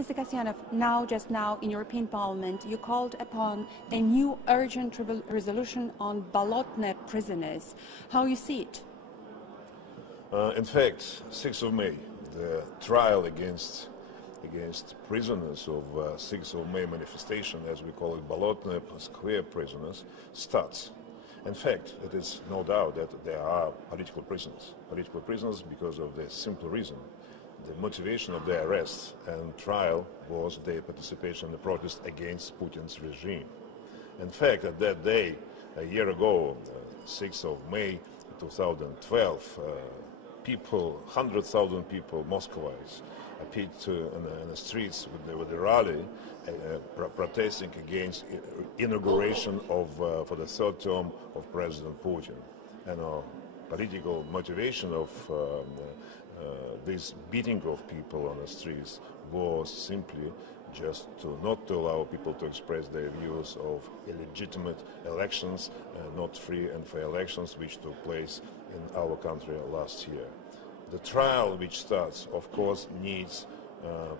Mr. Kasyanov, just now in European Parliament, you called upon a new urgent resolution on Bolotnaya prisoners. How you see it? In fact, 6th of May, the trial against prisoners of 6th of May manifestation, as we call it, Bolotnaya Square prisoners, starts. In fact, it is no doubt that there are political prisoners because of the simple reason. The motivation of their arrest and trial was their participation in the protest against Putin's regime. In fact, at that day, a year ago, 6th of May 2012, 100,000 people, Muscovites, appeared in the streets with the rally, protesting against inauguration for the third term of President Putin. And political motivation of this beating of people on the streets was simply just not to allow people to express their views of illegitimate elections, not free and fair elections, which took place in our country last year. The trial which starts, of course, needs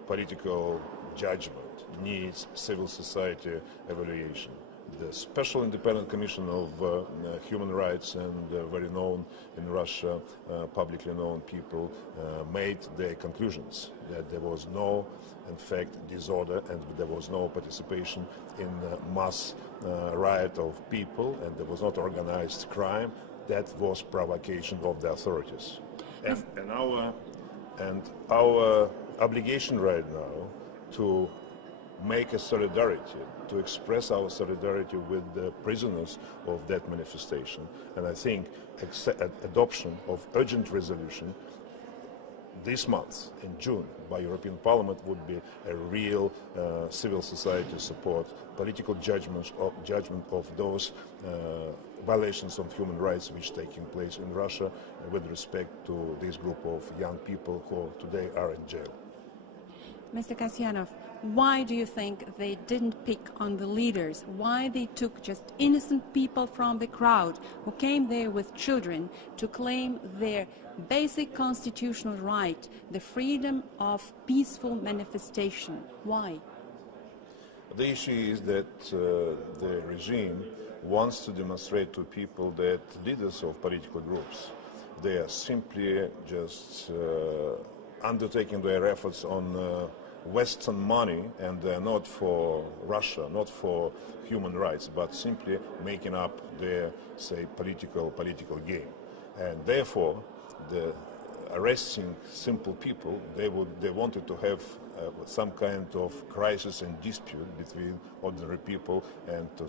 political judgment, needs civil society evaluation. The Special Independent Commission of Human Rights and very known in Russia, publicly known people, made their conclusions that there was no, in fact, disorder and there was no participation in mass riot of people and there was not organized crime. That was provocation of the authorities. And our obligation right now to make a solidarity, to express our solidarity with the prisoners of that manifestation. And I think adoption of urgent resolution this month, in June, by European Parliament would be a real civil society support, political judgment of those violations of human rights which are taking place in Russia with respect to this group of young people who today are in jail. Mr. Kasyanov, why do you think they didn't pick on the leaders? Why they took just innocent people from the crowd who came there with children to claim their basic constitutional right, the freedom of peaceful manifestation? Why? The issue is that the regime wants to demonstrate to people that leaders of political groups, they are simply just undertaking their efforts on Western money, and they're not for Russia, not for human rights, but simply making up their, say, political game. And therefore, the arresting simple people, they wanted to have some kind of crisis and dispute between ordinary people, and to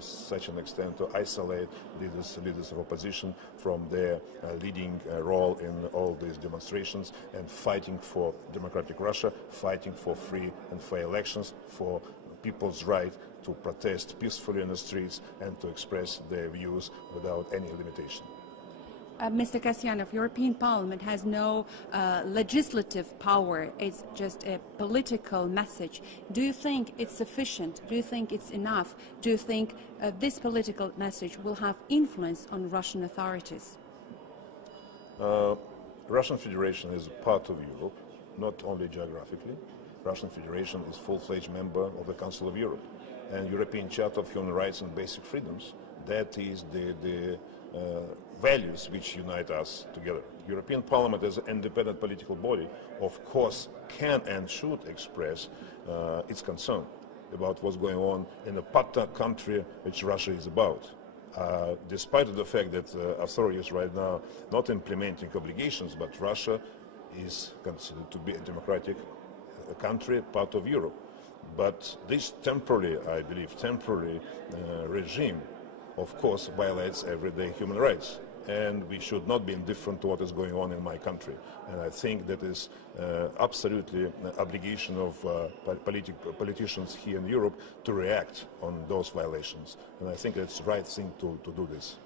such an extent to isolate leaders of opposition from their leading role in all these demonstrations and fighting for democratic Russia, fighting for free and fair elections, for people's right to protest peacefully in the streets and to express their views without any limitation. Mr. Kasyanov, European Parliament has no legislative power. It's just a political message. Do you think it's sufficient? Do you think it's enough? Do you think this political message will have influence on Russian authorities? Russian Federation is a part of Europe, not only geographically. Russian Federation is a full-fledged member of the Council of Europe. And European Charter of Human Rights and Basic Freedoms, that is the values which unite us together. European Parliament as an independent political body, of course, can and should express its concern about what's going on in a partner country which Russia is about. Despite the fact that authorities right now not implementing obligations, but Russia is considered to be a democratic country, part of Europe. But this temporary, I believe, regime, of course, violates everyday human rights. And we should not be indifferent to what is going on in my country. And I think that is absolutely an obligation of politicians here in Europe to react on those violations. And I think it's the right thing to do this.